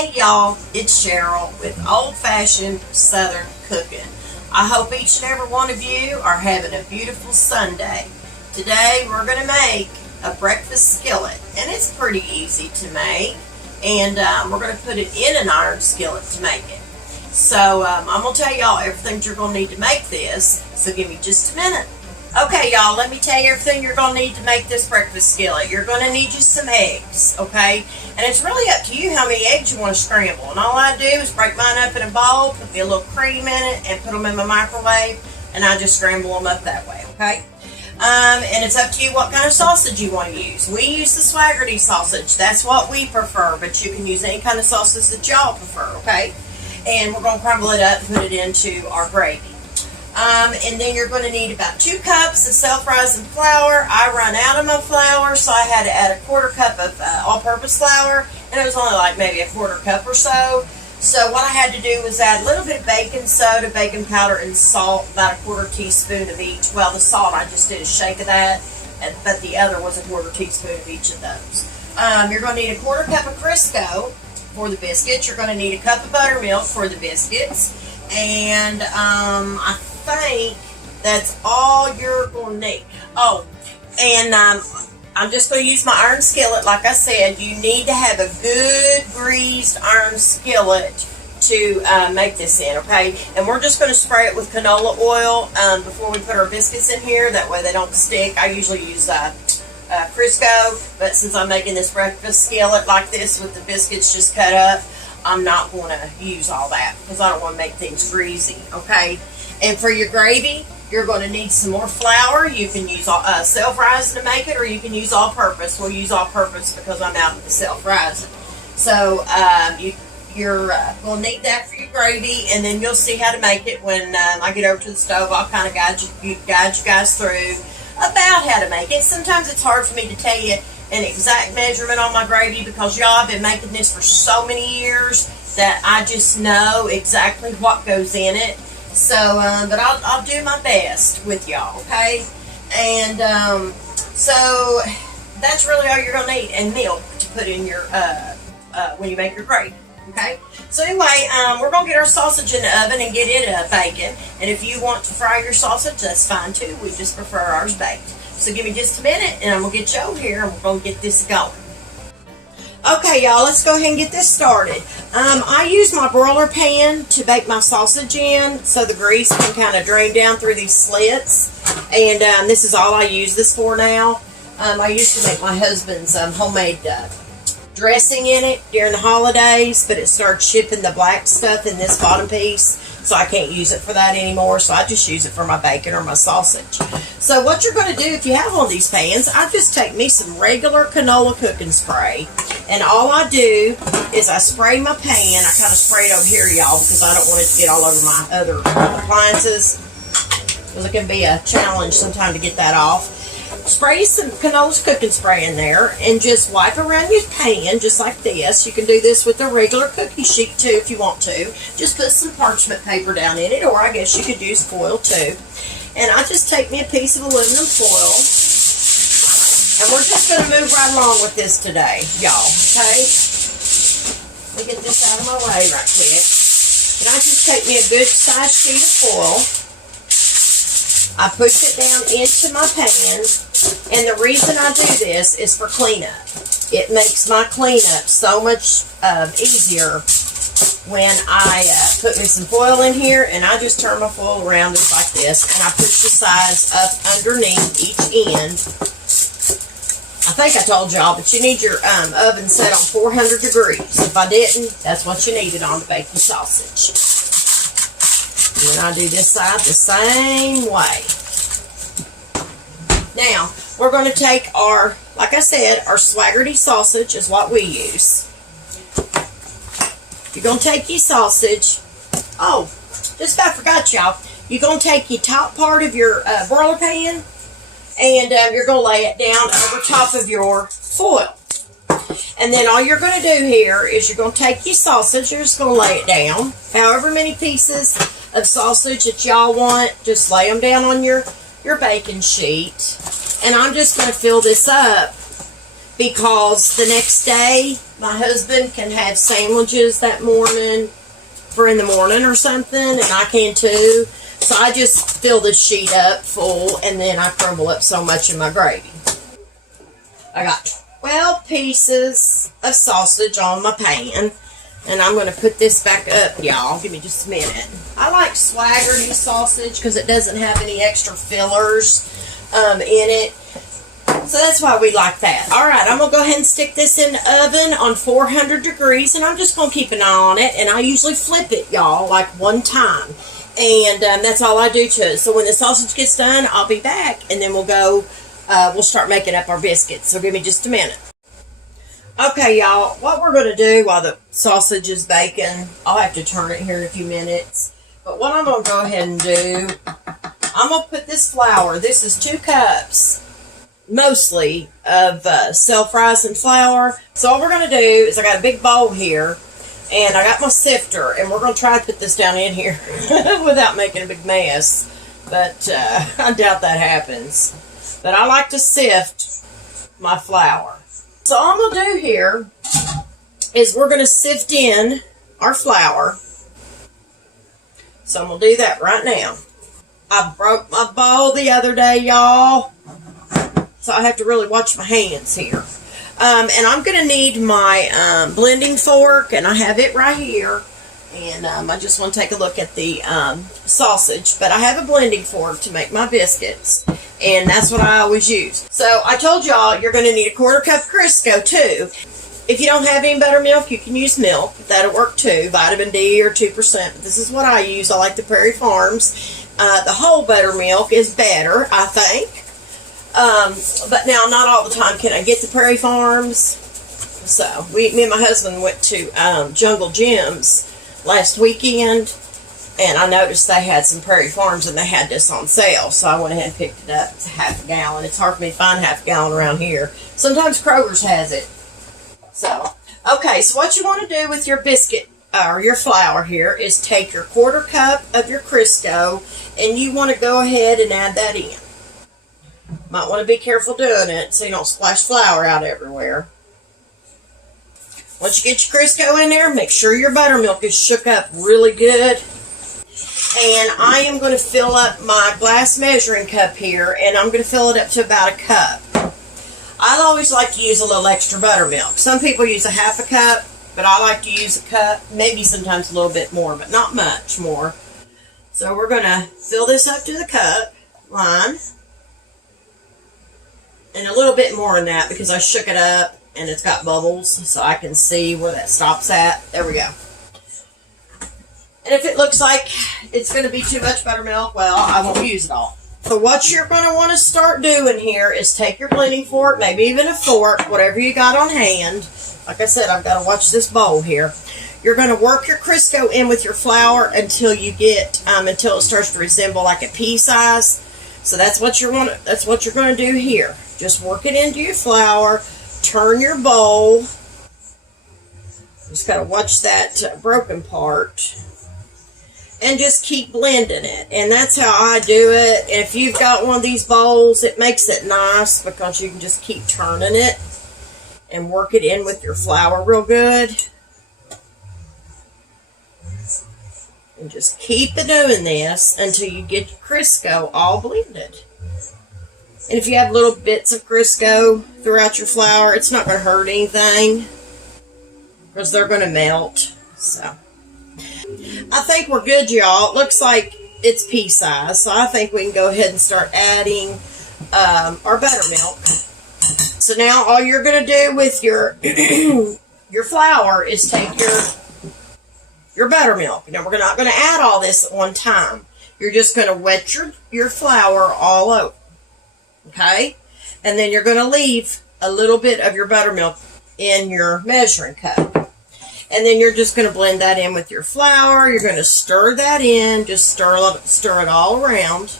Hey y'all, it's Cheryl with Old Fashioned Southern Cooking. I hope each and every one of you are having a beautiful Sunday. Today we're going to make a breakfast skillet, and it's pretty easy to make, and we're going to put it in an iron skillet to make it. So I'm going to tell y'all everything you're going to need to make this, so give me just a minute. Okay, y'all, let me tell you everything you're going to need to make this breakfast skillet. You're going to need just some eggs, okay? And it's really up to you how many eggs you want to scramble. And all I do is break mine up in a bowl, put me a little cream in it, and put them in my microwave, and I just scramble them up that way, okay? And it's up to you what kind of sausage you want to use. We use the Swaggerty sausage. That's what we prefer, but you can use any kind of sausage that y'all prefer, okay? And we're going to crumble it up and put it into our gravy. And then you're going to need about 2 cups of self-rising flour. I run out of my flour, so I had to add a 1/4 cup of all-purpose flour, and it was only like maybe a 1/4 cup or so. So what I had to do was add a little bit of baking soda, baking powder, and salt, about a 1/4 teaspoon of each. Well, the salt, I just did a shake of that, but the other was a 1/4 teaspoon of each of those. You're going to need a 1/4 cup of Crisco for the biscuits. You're going to need a cup of buttermilk for the biscuits, and I think that's all you're going to need. Oh, and I'm just going to use my iron skillet. Like I said, you need to have a good greased iron skillet to make this in, okay? And we're just going to spray it with canola oil before we put our biscuits in here. That way they don't stick. I usually use Crisco, but since I'm making this breakfast skillet like this with the biscuits just cut up, I'm not going to use all that because I don't want to make things greasy, okay? And for your gravy, you're going to need some more flour. You can use self-rising to make it, or you can use all-purpose. We'll use all-purpose because I'm out of the self-rising. So you're going to need that for your gravy, and then you'll see how to make it when I get over to the stove. I'll kind of guide you guys through about how to make it. Sometimes it's hard for me to tell you an exact measurement on my gravy because y'all, I've been making this for so many years that I just know exactly what goes in it. So, but I'll do my best with y'all, okay? And so that's really all you're gonna need, and milk to put in your when you make your gravy, okay? So anyway, we're gonna get our sausage in the oven and get it baking. And if you want to fry your sausage, that's fine too. We just prefer ours baked. So give me just a minute, and I'm gonna get you over here, and we're gonna get this going. Okay, y'all, let's go ahead and get this started. I use my broiler pan to bake my sausage in so the grease can kind of drain down through these slits. And this is all I use this for now. I used to make my husband's homemade dressing in it during the holidays, but it started shipping the black stuff in this bottom piece, so I can't use it for that anymore, so I just use it for my bacon or my sausage. So what you're going to do if you have one of these pans, I just take me some regular canola cooking spray, and all I do is I spray my pan. I kind of spray it over here, y'all, because I don't want it to get all over my other appliances, because it can be a challenge sometimes to get that off. Spray some canola cooking spray in there and just wipe around your pan just like this. You can do this with a regular cookie sheet too if you want to. Just put some parchment paper down in it, or I guess you could use foil too. And I just take me a piece of aluminum foil, and we're just going to move right along with this today, y'all, okay? Let me get this out of my way right quick. And I just take me a good size sheet of foil. I push it down into my pan, and the reason I do this is for cleanup. It makes my cleanup so much easier when I put me some foil in here, and I just turn my foil around just like this, and I push the sides up underneath each end. I think I told y'all, but you need your oven set on 400 degrees. If I didn't, that's what you needed on to bake your sausage. And then I do this side the same way. Now, we're going to take our, like I said, our Swaggerty sausage is what we use. You're going to take your sausage. Oh, just about forgot, y'all. You're going to take your top part of your broiler pan, and you're going to lay it down over top of your foil. And then all you're going to do here is you're going to take your sausage. You're just going to lay it down. However many pieces of sausage that y'all want, just lay them down on your baking sheet. And I'm just going to fill this up because the next day my husband can have sandwiches that morning for in the morning or something, and I can too. So I just fill the sheet up full, and then I crumble up so much in my gravy. I got 12 pieces of sausage on my pan, and I'm going to put this back up, y'all. Give me just a minute. I like Swaggerty sausage because it doesn't have any extra fillers in it. So that's why we like that. Alright, I'm going to go ahead and stick this in the oven on 400 degrees, and I'm just going to keep an eye on it, and I usually flip it, y'all, like one time. And that's all I do to it. So when the sausage gets done, I'll be back, and then we'll start making up our biscuits. So give me just a minute. Okay, y'all, what we're going to do while the sausage is baking, I'll have to turn it here in a few minutes. But what I'm going to go ahead and do, I'm going to put this flour. This is 2 cups, mostly, of self-rising flour. So what we're going to do is I got a big bowl here, and I got my sifter, and we're going to try to put this down in here without making a big mess. But I doubt that happens. But I like to sift my flour. So all I'm going to do here is we're going to sift in our flour. So I'm going to do that right now. I broke my bowl the other day, y'all. So I have to really watch my hands here. And I'm going to need my blending fork, and I have it right here. And I just want to take a look at the sausage. But I have a blending fork to make my biscuits, and that's what I always use. So I told y'all you're going to need a 1/4 cup Crisco too. If you don't have any buttermilk, you can use milk. That'll work too, vitamin D or 2%. But this is what I use. I like the Prairie Farms. The whole buttermilk is better, I think. But now, not all the time can I get the Prairie Farms. So, me and my husband went to Jungle Gyms last weekend, and I noticed they had some Prairie Farms, and they had this on sale. So I went ahead and picked it up. It's ½ a gallon. It's hard for me to find ½ a gallon around here. Sometimes Kroger's has it. So, okay, so what you want to do with your biscuit, or your flour here, is take your 1/4 cup of your Crisco, and you want to go ahead and add that in. Might want to be careful doing it so you don't splash flour out everywhere. Once you get your Crisco in there, make sure your buttermilk is shook up really good. And I am going to fill up my glass measuring cup here, and I'm going to fill it up to about a cup. I always like to use a little extra buttermilk. Some people use a ½ a cup, but I like to use a cup, maybe sometimes a little bit more, but not much more. So we're going to fill this up to the cup line. And a little bit more than that because I shook it up and it's got bubbles so I can see where that stops at. There we go. And if it looks like it's going to be too much buttermilk, well, I won't use it all. So what you're going to want to start doing here is take your blending fork, maybe even a fork, whatever you got on hand. Like I said, I've got to watch this bowl here. You're going to work your Crisco in with your flour until you get, until it starts to resemble like a pea size. So that's what you're going to do here. Just work it into your flour. Turn your bowl. Just got to watch that broken part. And just keep blending it. And that's how I do it. If you've got one of these bowls, it makes it nice because you can just keep turning it and work it in with your flour real good. And just keep doing this until you get your Crisco all blended. And if you have little bits of Crisco throughout your flour, it's not going to hurt anything because they're going to melt. So, I think we're good, y'all. It looks like it's pea size, so I think we can go ahead and start adding our buttermilk. So now all you're going to do with your your flour is take your buttermilk. Now we're not going to add all this at one time. You're just going to wet your flour all over. Okay? And then you're going to leave a little bit of your buttermilk in your measuring cup. And then you're just going to blend that in with your flour. You're going to stir that in. Just stir it all around.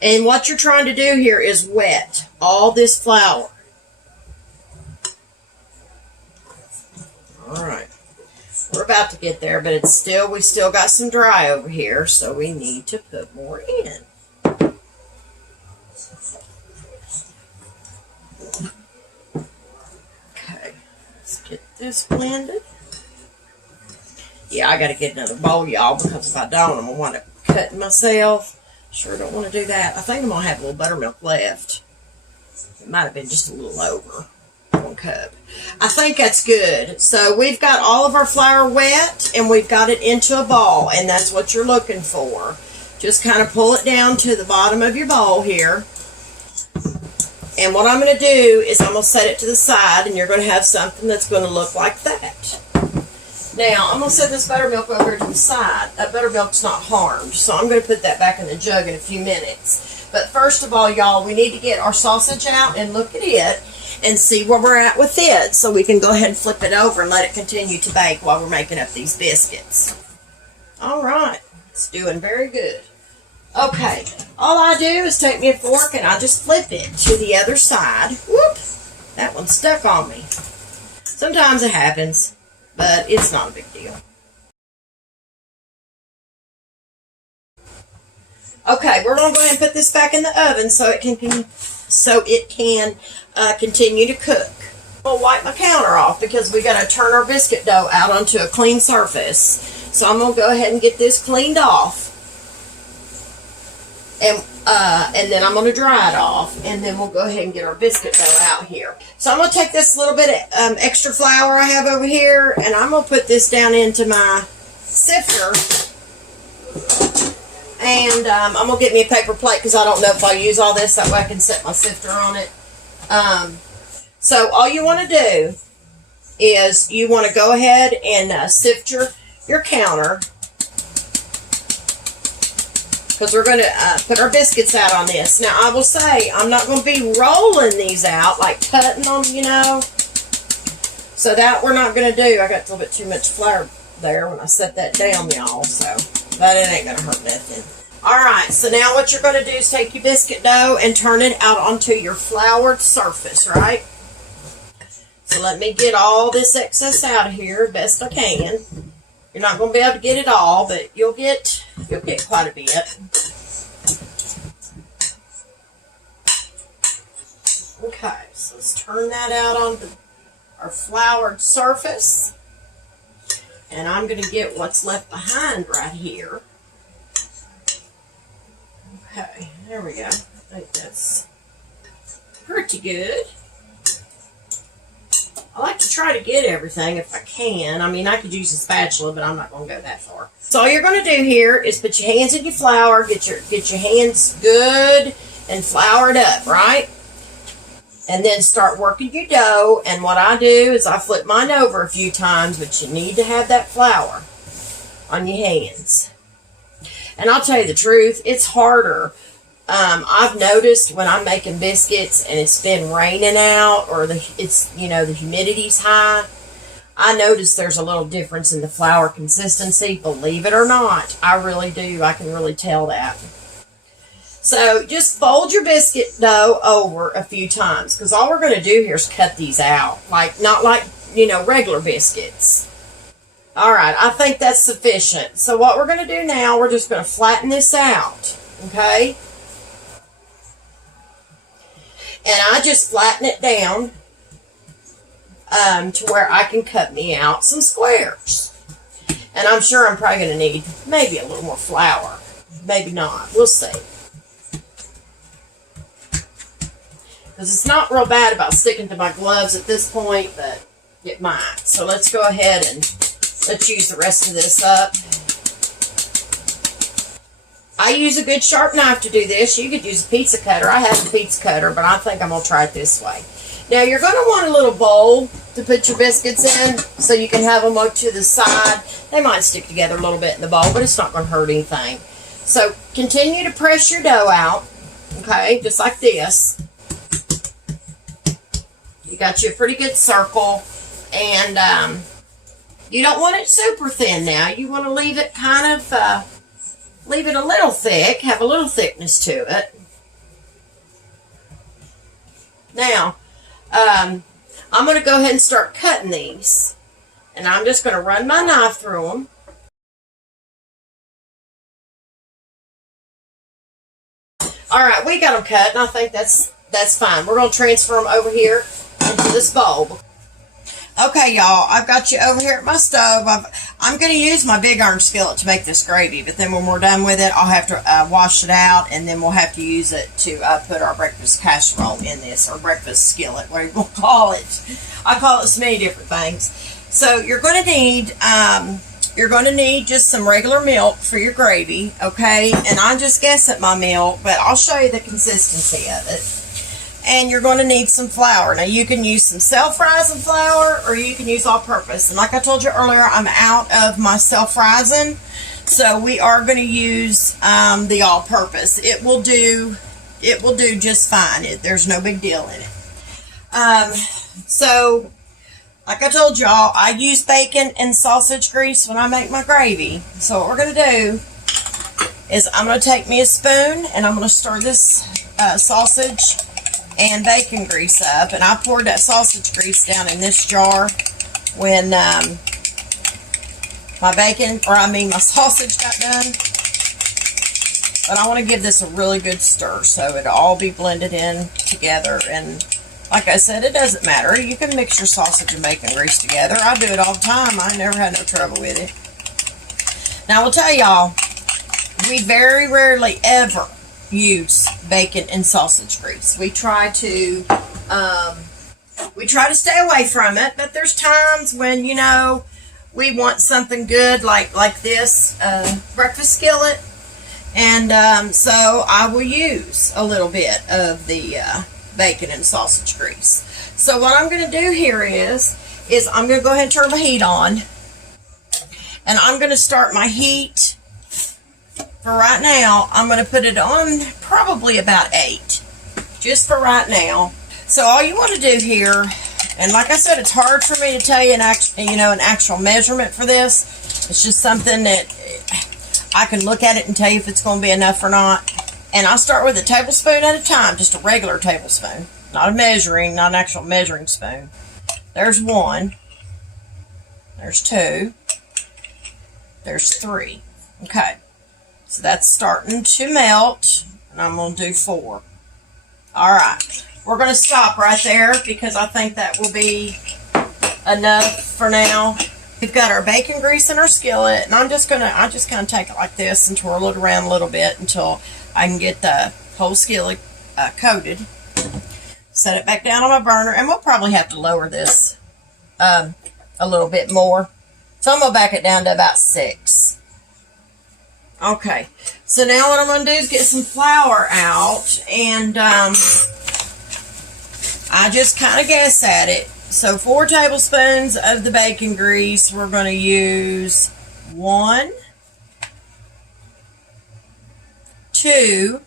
And what you're trying to do here is wet all this flour. Alright. We're about to get there, but we still got some dry over here, so we need to put more in. Get this blended. Yeah, I got to get another bowl, y'all, because if I don't, I'm going to want to cut myself. Sure don't want to do that. I think I'm going to have a little buttermilk left. It might have been just a little over 1 cup. I think that's good. So we've got all of our flour wet, and we've got it into a ball, and that's what you're looking for. Just kind of pull it down to the bottom of your bowl here. And what I'm going to do is I'm going to set it to the side, and you're going to have something that's going to look like that. Now, I'm going to set this buttermilk over here to the side. That buttermilk's not harmed, so I'm going to put that back in the jug in a few minutes. But first of all, y'all, we need to get our sausage out and look at it and see where we're at with it, so we can go ahead and flip it over and let it continue to bake while we're making up these biscuits. All right. It's doing very good. Okay, all I do is take me a fork and I just flip it to the other side. Whoop! That one stuck on me. Sometimes it happens, but it's not a big deal. Okay, we're going to go ahead and put this back in the oven so it can continue to cook. I'll wipe my counter off because we got to turn our biscuit dough out onto a clean surface. So I'm going to go ahead and get this cleaned off. And then I'm going to dry it off, and then we'll go ahead and get our biscuit dough out here. So I'm going to take this little bit of extra flour I have over here, and I'm going to put this down into my sifter. And I'm going to get me a paper plate because I don't know if I'll use all this. That way I can set my sifter on it. So all you want to do is you want to go ahead and sift your counter. Because we're going to put our biscuits out on this. Now, I will say, I'm not going to be rolling these out, like cutting them, you know. So that we're not going to do. I got a little bit too much flour there when I set that down, y'all. So, but it ain't going to hurt nothing. Alright, so now what you're going to do is take your biscuit dough and turn it out onto your floured surface, right? So let me get all this excess out of here best I can. You're not going to be able to get it all, but you'll get quite a bit. Okay, so let's turn that out on our floured surface. And I'm going to get what's left behind right here. Okay, there we go. I think that's pretty good. I like to try to get everything if I can. I mean, I could use a spatula, but I'm not going to go that far. So all you're going to do here is put your hands in your flour, get your hands good and floured up, right? And then start working your dough. And what I do is I flip mine over a few times, but you need to have that flour on your hands. And I'll tell you the truth, it's harder. I've noticed when I'm making biscuits and it's been raining out or the humidity's high, I notice there's a little difference in the flour consistency. Believe it or not, I really do. I can really tell that. So just fold your biscuit dough over a few times because all we're going to do here is cut these out, not like regular biscuits. All right, I think that's sufficient. So what we're going to do now, we're just going to flatten this out, okay? And I just flatten it down to where I can cut me out some squares. And I'm sure I'm probably going to need maybe a little more flour. Maybe not. We'll see. Because it's not real bad about sticking to my gloves at this point, but it might. So let's go ahead and let's use the rest of this up. I use a good sharp knife to do this. You could use a pizza cutter. I have a pizza cutter, but I think I'm going to try it this way. Now, you're going to want a little bowl to put your biscuits in so you can have them up to the side. They might stick together a little bit in the bowl, but it's not going to hurt anything. So, continue to press your dough out, okay, just like this. You got you a pretty good circle, and you don't want it super thin now. You want to leave it kind of... leave it a little thick, have a little thickness to it. Now, I'm going to go ahead and start cutting these. And I'm just going to run my knife through them. Alright, we got them cut, and I think that's fine. We're going to transfer them over here into this bowl. Okay, y'all, I've got you over here at my stove. I'm going to use my big iron skillet to make this gravy, but then when we're done with it, I'll have to wash it out, and then we'll have to use it to put our breakfast casserole in this, or breakfast skillet, whatever we'll call it. I call it so many different things. So you're going to need just some regular milk for your gravy, okay? And I just guess at my milk, but I'll show you the consistency of it. And you're going to need some flour. Now, you can use some self-rising flour, or you can use all-purpose. And like I told you earlier, I'm out of my self-rising, so we are going to use the all-purpose. It will do just fine. There's no big deal in it. So, like I told y'all, I use bacon and sausage grease when I make my gravy. So what we're going to do is I'm going to take me a spoon, and I'm going to stir this sausage and bacon grease up, and I poured that sausage grease down in this jar when my sausage got done. But I want to give this a really good stir so it'll all be blended in together. And like I said, it doesn't matter. You can mix your sausage and bacon grease together. I do it all the time. I never had no trouble with it. Now I will tell y'all, we very rarely ever use bacon and sausage grease. We try to stay away from it, but there's times when, you know, we want something good like this breakfast skillet, and so I will use a little bit of the bacon and sausage grease. So what I'm going to do here is I'm going to go ahead and turn my heat on, and I'm going to start my heat. For right now, I'm going to put it on probably about 8, just for right now. So all you want to do here, and like I said, it's hard for me to tell you an actual measurement for this. It's just something that I can look at it and tell you if it's going to be enough or not. And I'll start with a tablespoon at a time, just a regular tablespoon, not an actual measuring spoon. There's 1. There's 2. There's 3. Okay. So that's starting to melt, and I'm going to do 4. All right. We're going to stop right there because I think that will be enough for now. We've got our bacon grease in our skillet, and I just kind of take it like this and twirl it around a little bit until I can get the whole skillet coated. Set it back down on my burner, and we'll probably have to lower this a little bit more. So I'm going to back it down to about 6. Okay, so now what I'm going to do is get some flour out, and I just kind of guess at it. So 4 tablespoons of the bacon grease. We're going to use 1, 2,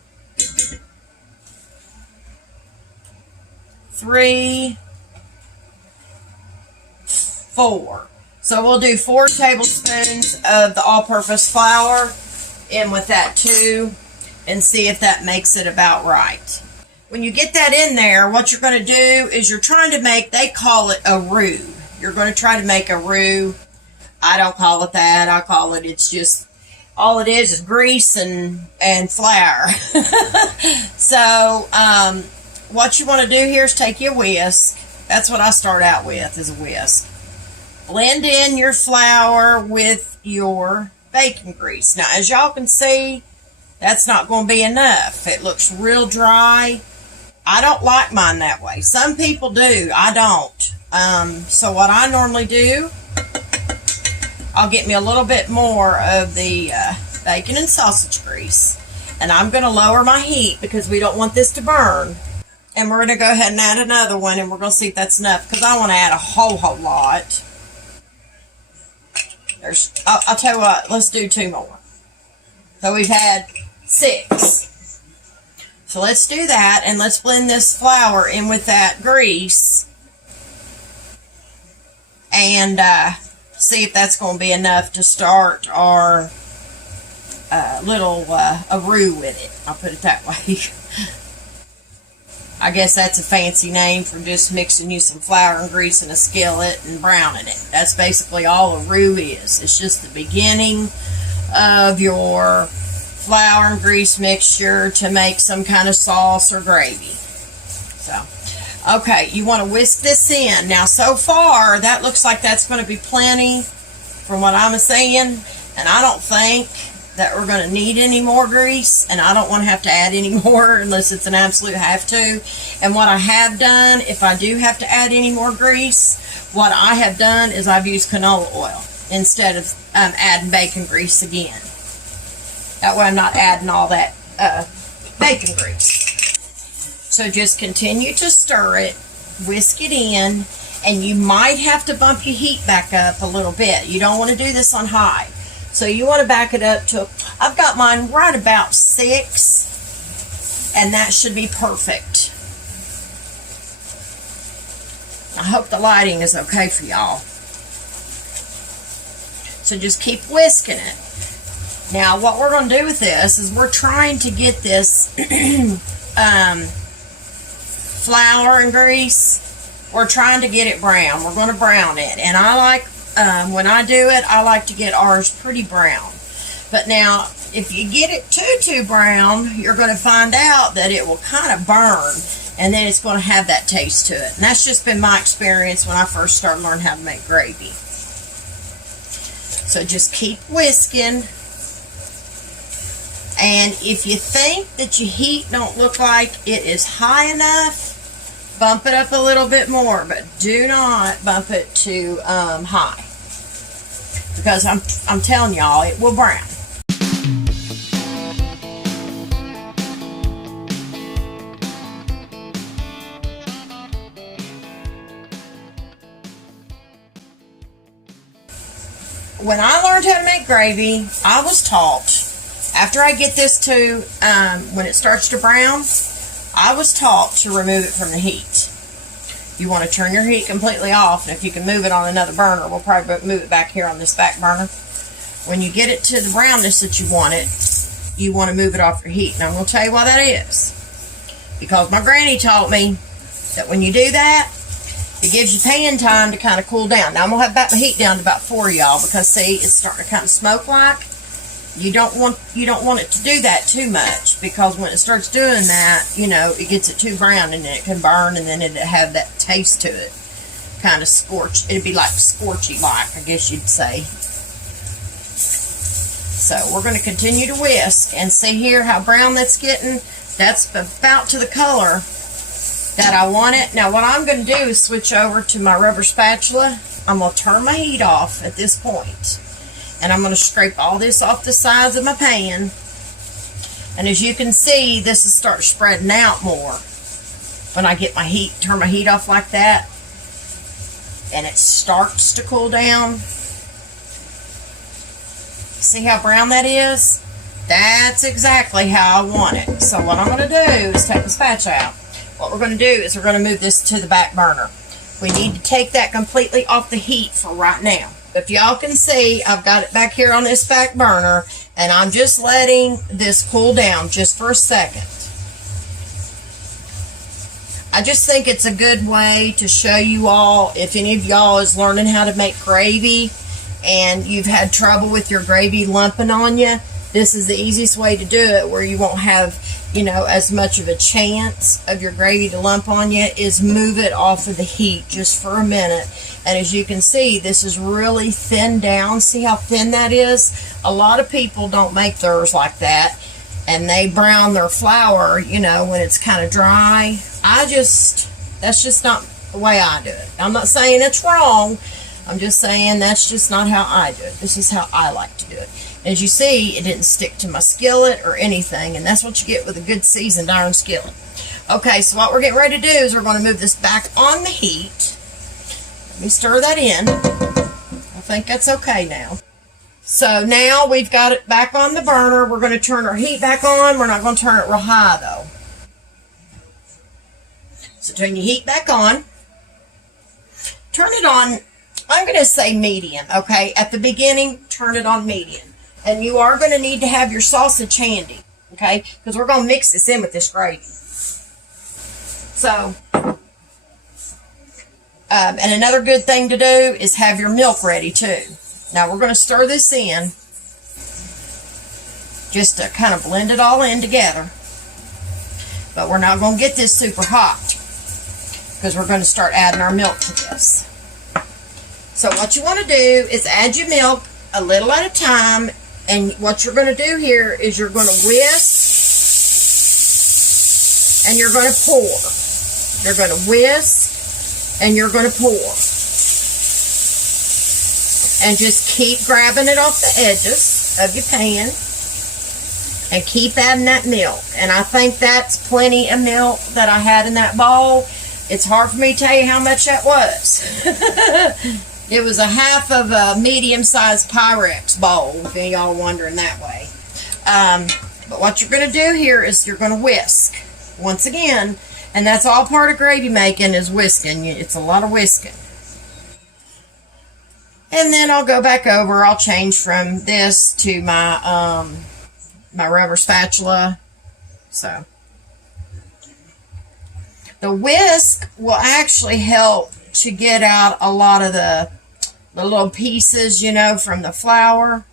3, 4. So we'll do 4 tablespoons of the all-purpose flour in with that too, and see if that makes it about right. When you get that in there, what you're going to do is you're trying to make, they call it a roux. You're going to try to make a roux. I don't call it that. I call it, it's just, all it is grease and flour. So, what you want to do here is take your whisk. That's what I start out with, is a whisk. Blend in your flour with your bacon grease. Now, as y'all can see, that's not going to be enough. It looks real dry. I don't like mine that way. Some people do. I don't. So what I normally do, I'll get me a little bit more of the bacon and sausage grease. And I'm going to lower my heat because we don't want this to burn. And we're going to go ahead and add another one, and we're going to see if that's enough, because I want to add a whole lot. I'll tell you what, let's do 2 more. So we've had 6. So let's do that, and let's blend this flour in with that grease, and see if that's going to be enough to start our little a roux with it. I'll put it that way. I guess that's a fancy name for just mixing you some flour and grease in a skillet and browning it. That's basically all a roux is. It's just the beginning of your flour and grease mixture to make some kind of sauce or gravy. So, Okay, you want to whisk this in. Now, so far, that looks like that's going to be plenty from what I'm seeing. And I don't think that we're going to need any more grease. And I don't want to have to add any more unless it's an absolute have to. And what I have done, if I do have to add any more grease, what I have done is I've used canola oil instead of adding bacon grease again. That way I'm not adding all that bacon grease. So just continue to stir it, whisk it in, and you might have to bump your heat back up a little bit. You don't want to do this on high. So you want to back it up to, I've got mine right about 6, and that should be perfect. I hope the lighting is okay for y'all. So just keep whisking it. Now what we're going to do with this is we're trying to get this flour and grease, we're trying to get it brown. We're going to brown it. And I like, when I do it, I like to get ours pretty brown. But now, if you get it too brown, you're going to find out that it will kind of burn. And then it's going to have that taste to it. And that's just been my experience when I first started learning how to make gravy. So just keep whisking. And if you think that your heat don't look like it is high enough, bump it up a little bit more, but do not bump it too high, because I'm telling y'all, it will brown. When I learned how to make gravy, I was taught, after I get this to, when it starts to brown, I was taught to remove it from the heat. You want to turn your heat completely off, and if you can move it on another burner, we'll probably move it back here on this back burner. When you get it to the brownness that you want it, you want to move it off your heat. And I'm going to tell you why that is. Because my granny taught me that when you do that, it gives you pan time to kind of cool down. Now I'm going to have back my heat down to about 4, y'all, because see, it's starting to kind of smoke like. You don't want it to do that too much, because when it starts doing that, you know, it gets it too brown and then it can burn, and then it'll have that taste to it. Kind of scorch. It'd be like scorchy like, I guess you'd say. So we're going to continue to whisk and see here how brown that's getting. That's about to the color that I want it. Now what I'm going to do is switch over to my rubber spatula. I'm going to turn my heat off at this point. And I'm going to scrape all this off the sides of my pan. And as you can see, this will start spreading out more when I get my heat, turn my heat off like that. And it starts to cool down. See how brown that is? That's exactly how I want it. So what I'm going to do is take the spatula out. What we're going to do is we're going to move this to the back burner. We need to take that completely off the heat for right now. If y'all can see, I've got it back here on this back burner, and I'm just letting this cool down just for a second. I just think it's a good way to show you all, if any of y'all is learning how to make gravy and you've had trouble with your gravy lumping on you, this is the easiest way to do it, where you won't have, you know, as much of a chance of your gravy to lump on you, is move it off of the heat just for a minute. And as you can see, this is really thinned down. See how thin that is? A lot of people don't make theirs like that, and they brown their flour, you know, when it's kind of dry. That's just not the way I do it. I'm not saying it's wrong. I'm just saying that's just not how I do it. This is how I like to do it. As you see, it didn't stick to my skillet or anything, and that's what you get with a good seasoned iron skillet. Okay, so what we're getting ready to do is we're going to move this back on the heat. Let me stir that in. I think that's okay now. So now we've got it back on the burner. We're going to turn our heat back on. We're not going to turn it real high, though. So turn your heat back on. Turn it on, I'm going to say medium, okay? At the beginning, turn it on medium. And you are going to need to have your sausage handy, okay? Because we're going to mix this in with this gravy. So, and another good thing to do is have your milk ready too. Now we're going to stir this in just to kind of blend it all in together. But we're not going to get this super hot, because we're going to start adding our milk to this. So what you want to do is add your milk a little at a time, and what you're going to do here is you're going to whisk and you're going to pour. You're going to whisk and you're going to pour. And just keep grabbing it off the edges of your pan and keep adding that milk. And I think that's plenty of milk that I had in that bowl. It's hard for me to tell you how much that was. It was a half of a medium-sized Pyrex bowl, if y'all are wondering that way. But what you're going to do here is you're going to whisk once again. And that's all part of gravy making, is whisking. It's a lot of whisking. And then I'll go back over. I'll change from this to my my rubber spatula. So the whisk will actually help to get out a lot of the little pieces, you know, from the flour.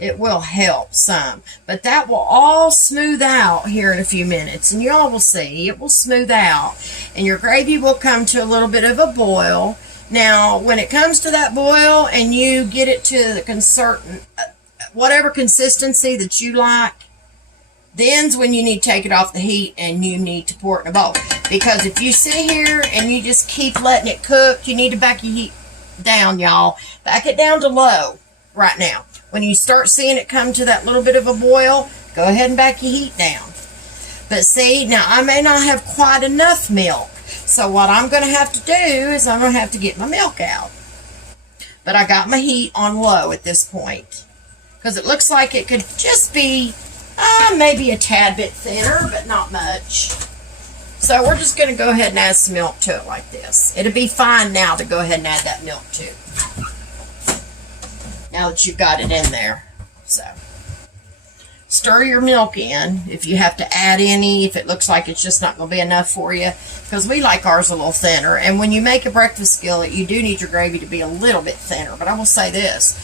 It will help some, but that will all smooth out here in a few minutes, and y'all will see it will smooth out, and your gravy will come to a little bit of a boil. Now, when it comes to that boil and you get it to the whatever consistency that you like, then's when you need to take it off the heat and you need to pour it in a bowl. Because if you sit here and you just keep letting it cook, you need to back your heat down, y'all. Back it down to low right now. When you start seeing it come to that little bit of a boil, go ahead and back your heat down. But see, now I may not have quite enough milk. So what I'm going to have to do is I'm going to have to get my milk out. But I got my heat on low at this point, because it looks like it could just be maybe a tad bit thinner, but not much. So we're just going to go ahead and add some milk to it like this. It'll be fine now to go ahead and add that milk too, now that you've got it in there. So stir your milk in if you have to add any, if it looks like it's just not going to be enough for you, because we like ours a little thinner. And when you make a breakfast skillet, you do need your gravy to be a little bit thinner. But I will say this,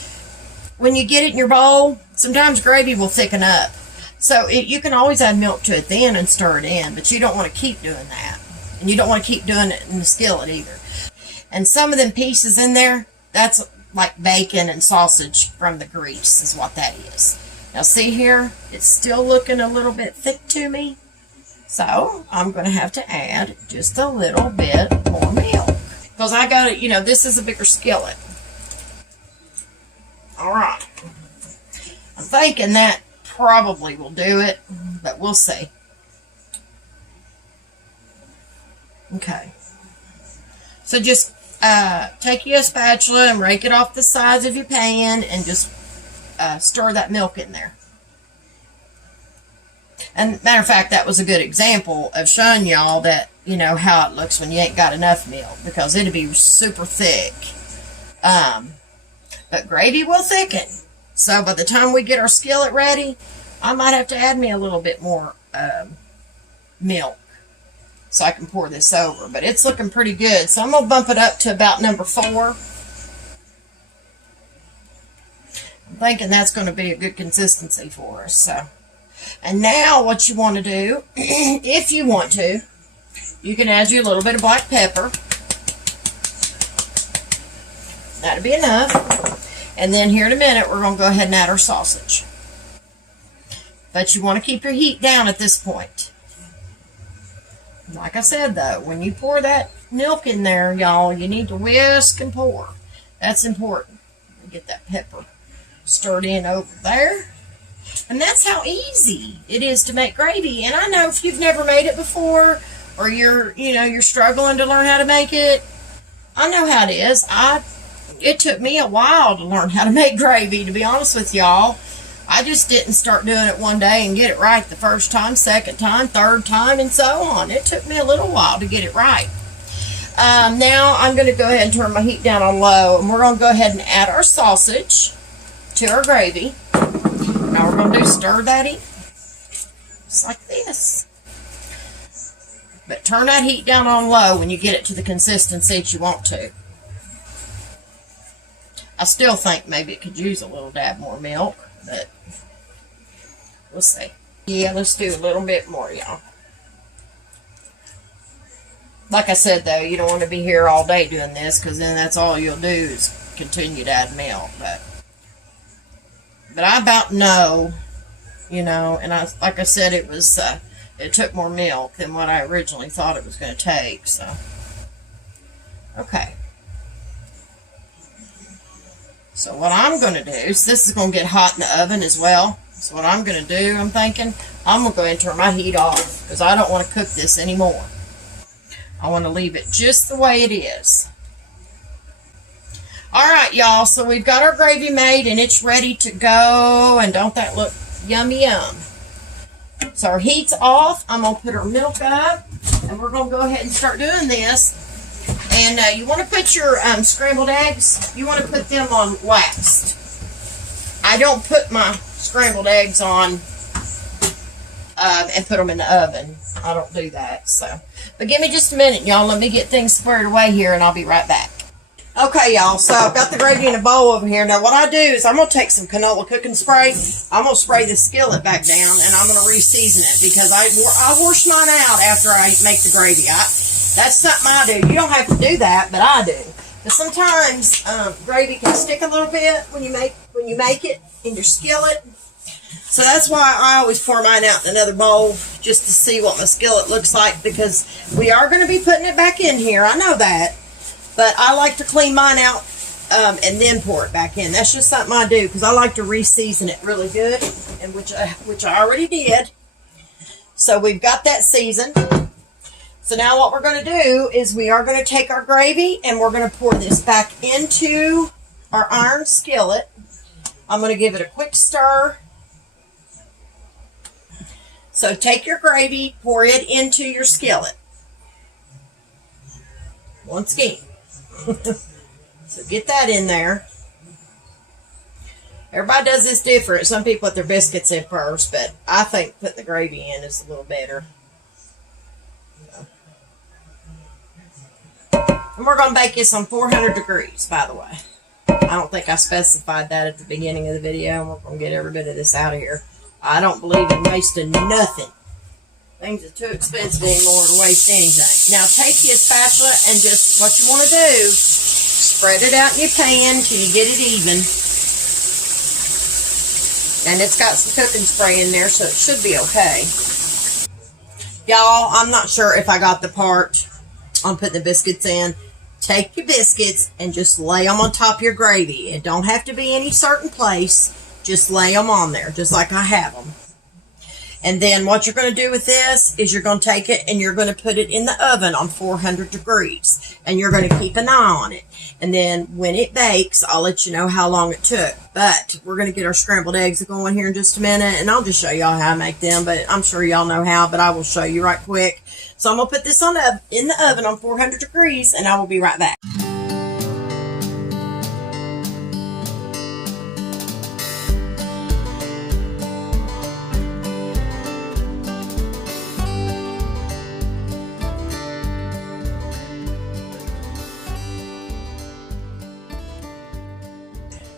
when you get it in your bowl, sometimes gravy will thicken up. So you can always add milk to it then and stir it in, but you don't want to keep doing that. And you don't want to keep doing it in the skillet either. And some of them pieces in there, that's like bacon and sausage from the grease is what that is. Now see here, it's still looking a little bit thick to me. So I'm going to have to add just a little bit more milk. Because I got it, you know, this is a bigger skillet. Alright. I'm thinking that probably will do it, but we'll see. Okay. So just take your spatula and rake it off the sides of your pan and just stir that milk in there. And matter of fact, that was a good example of showing y'all that, you know, how it looks when you ain't got enough milk, because it'll be super thick. But gravy will thicken. So by the time we get our skillet ready, I might have to add me a little bit more milk so I can pour this over. But it's looking pretty good. So I'm going to bump it up to about number 4. I'm thinking that's going to be a good consistency for us. So, and now what you want to do, if you want to, you can add you a little bit of black pepper. That'll be enough. And then here in a minute, we're going to go ahead and add our sausage. But you want to keep your heat down at this point. Like I said, though, when you pour that milk in there, y'all, you need to whisk and pour. That's important. Get that pepper stirred in over there. And that's how easy it is to make gravy. And I know if you've never made it before, or you're struggling to learn how to make it, I know how it is. It took me a while to learn how to make gravy, to be honest with y'all. I just didn't start doing it one day and get it right the first time, second time, third time, and so on. It took me a little while to get it right. Now I'm going to go ahead and turn my heat down on low, and we're going to go ahead and add our sausage to our gravy. Now we're going to stir that in, just like this. But turn that heat down on low when you get it to the consistency that you want to. I still think maybe it could use a little dab more milk, but we'll see. Yeah, let's do a little bit more, y'all. Like I said, though, you don't want to be here all day doing this, because then that's all you'll do is continue to add milk. But I about know, you know, and like I said, it took more milk than what I originally thought it was going to take. So, okay. So what I'm going to do is, this is going to get hot in the oven as well. So what I'm going to do, I'm thinking, I'm going to go ahead and turn my heat off, because I don't want to cook this anymore. I want to leave it just the way it is. Alright, y'all, so we've got our gravy made and it's ready to go. And don't that look yummy yum? So our heat's off. I'm going to put our milk up, and we're going to go ahead and start doing this. And you want to put your scrambled eggs, you want to put them on last. I don't put my scrambled eggs on and put them in the oven. I don't do that. So, but give me just a minute, y'all. Let me get things squared away here, and I'll be right back. Okay, y'all, so I've got the gravy in a bowl over here. Now, what I do is I'm going to take some canola cooking spray. I'm going to spray the skillet back down, and I'm going to re-season it, because I wash mine out after I make the gravy. That's something I do. You don't have to do that, but I do. But sometimes gravy can stick a little bit when you make it in your skillet. So that's why I always pour mine out in another bowl, just to see what my skillet looks like, because we are going to be putting it back in here. I know that. But I like to clean mine out and then pour it back in. That's just something I do, because I like to re-season it really good, and which I already did. So we've got that seasoned. So now what we're going to do is we are going to take our gravy and we're going to pour this back into our iron skillet. I'm going to give it a quick stir. So take your gravy, pour it into your skillet. Once again. So get that in there. Everybody does this different. Some people put their biscuits in first, but I think putting the gravy in is a little better. And we're going to bake this on 400 degrees, by the way. I don't think I specified that at the beginning of the video, and we're going to get every bit of this out of here. I don't believe in wasting nothing. Things are too expensive anymore to waste anything. Now take your spatula and just, what you want to do, spread it out in your pan till you get it even. And it's got some cooking spray in there, so it should be okay. Y'all, I'm not sure if I got the part on putting the biscuits in. Take your biscuits and just lay them on top of your gravy. It don't have to be any certain place. Just lay them on there, just like I have them. And then what you're going to do with this is you're going to take it and you're going to put it in the oven on 400 degrees. And you're going to keep an eye on it. And then when it bakes, I'll let you know how long it took. But we're going to get our scrambled eggs going here in just a minute. And I'll just show y'all how I make them. But I'm sure y'all know how, but I will show you right quick. So I'm going to put this in the oven on 400 degrees, and I will be right back.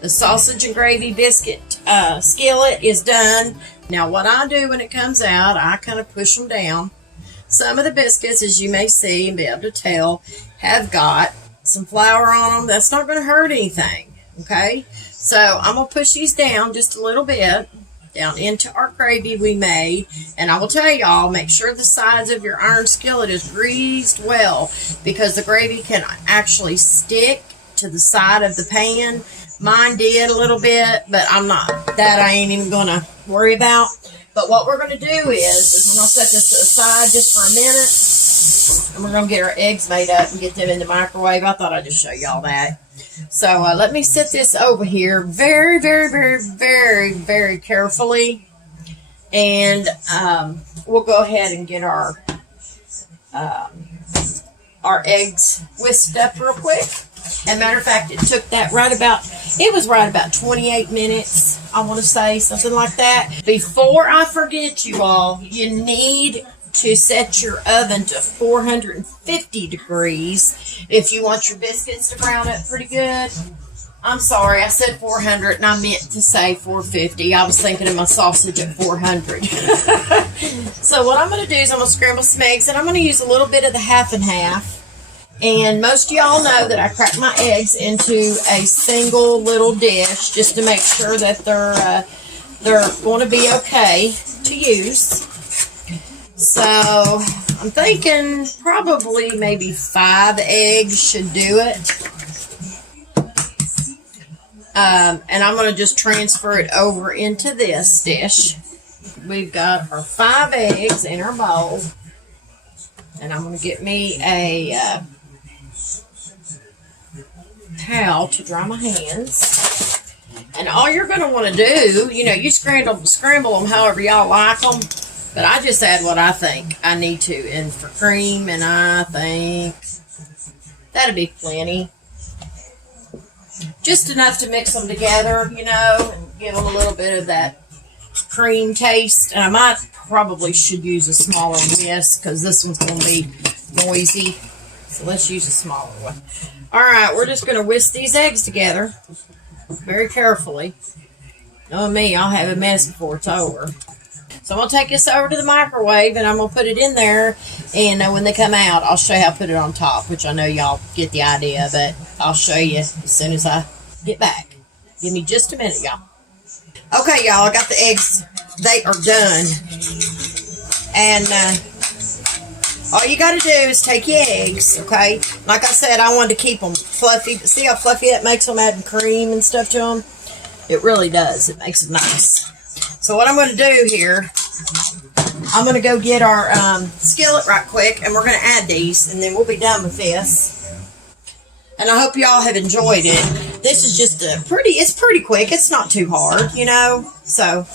The sausage and gravy biscuit skillet is done. Now what I do when it comes out, I kind of push them down. Some of the biscuits, as you may see and be able to tell, have got some flour on them. That's not going to hurt anything, okay? So I'm going to push these down just a little bit, down into our gravy we made. And I will tell y'all, make sure the sides of your iron skillet is greased well, because the gravy can actually stick to the side of the pan. Mine did a little bit, but I ain't even going to worry about. But what we're going to do is we're going to set this aside just for a minute, and we're going to get our eggs made up and get them in the microwave. I thought I'd just show y'all that. So let me set this over here very, very, very, very, very carefully, and we'll go ahead and get our eggs whisked up real quick. And matter of fact, it took that it was right about 28 minutes, I want to say, something like that. Before I forget, you all, you need to set your oven to 450 degrees if you want your biscuits to brown up pretty good. I'm sorry, I said 400 and I meant to say 450. I was thinking of my sausage at 400. So what I'm going to do is I'm going to scramble some eggs, and I'm going to use a little bit of the half and half. And most of y'all know that I crack my eggs into a single little dish just to make sure that they're going to be okay to use. So I'm thinking probably maybe 5 eggs should do it. And I'm going to just transfer it over into this dish. We've got our 5 eggs in our bowl. And I'm going to get me a towel to dry my hands. And all you're going to want to do, you know, you scramble them however y'all like them. But I just add what I think I need to. And for cream, and I think that'll be plenty. Just enough to mix them together, you know, and give them a little bit of that cream taste. And I might probably should use a smaller whisk because this one's going to be noisy. So let's use a smaller one. All right, we're just going to whisk these eggs together very carefully. Knowing me, I'll have a mess before it's over. So I'm going to take this over to the microwave, and I'm going to put it in there, and when they come out, I'll show you how to put it on top, which I know y'all get the idea, but I'll show you as soon as I get back. Give me just a minute, y'all. Okay, y'all, I got the eggs. They are done. And all you got to do is take your eggs, okay? Like I said, I wanted to keep them fluffy, but see how fluffy that makes them, adding cream and stuff to them? It really does. It makes it nice. So what I'm going to do here, I'm going to go get our skillet right quick, and we're going to add these, and then we'll be done with this. And I hope y'all have enjoyed it. This is just it's pretty quick. It's not too hard, you know. So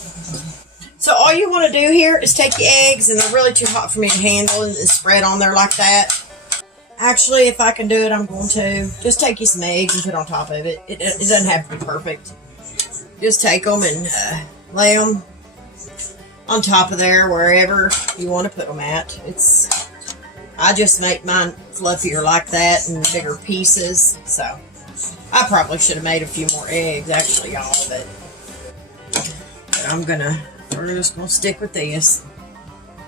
all you want to do here is take your eggs, and they're really too hot for me to handle, and spread on there like that. Actually, if I can do it, I'm going to. Just take you some eggs and put on top of it. It doesn't have to be perfect. Just take them and lay them on top of there, wherever you want to put them at. I just make mine fluffier like that and bigger pieces. So I probably should have made a few more eggs, actually, y'all. But we're just gonna stick with this.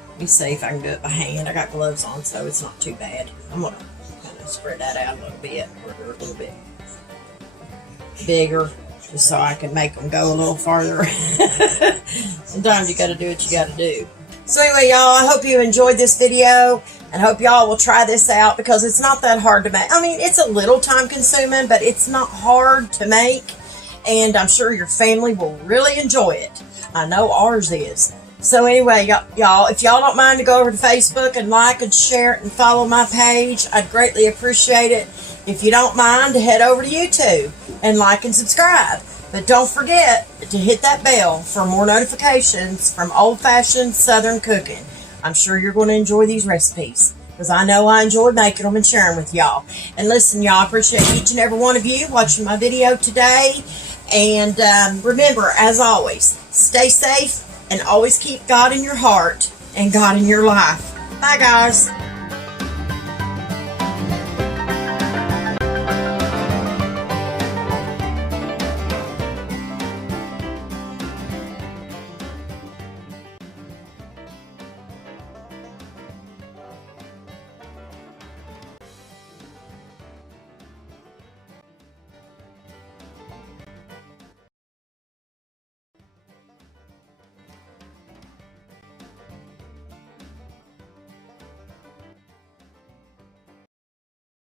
Let me see if I can do it by hand. I got gloves on, so it's not too bad. I'm gonna kind of spread that out a little bit, or a little bit bigger, just so I can make them go a little farther. Sometimes you got to do what you got to do. So anyway, y'all, I hope you enjoyed this video, and hope y'all will try this out, because it's not that hard to make. I mean, it's a little time consuming, but it's not hard to make, and I'm sure your family will really enjoy it. I know ours is. So anyway, y'all, if y'all don't mind to go over to Facebook and like and share it and follow my page, I'd greatly appreciate it. If you don't mind, to head over to YouTube and like and subscribe. But don't forget to hit that bell for more notifications from old-fashioned Southern cooking. I'm sure you're going to enjoy these recipes, because I know I enjoy making them and sharing with y'all. And listen, y'all, I appreciate each and every one of you watching my video today. And remember, as always, stay safe and always keep God in your heart and God in your life. Bye, guys.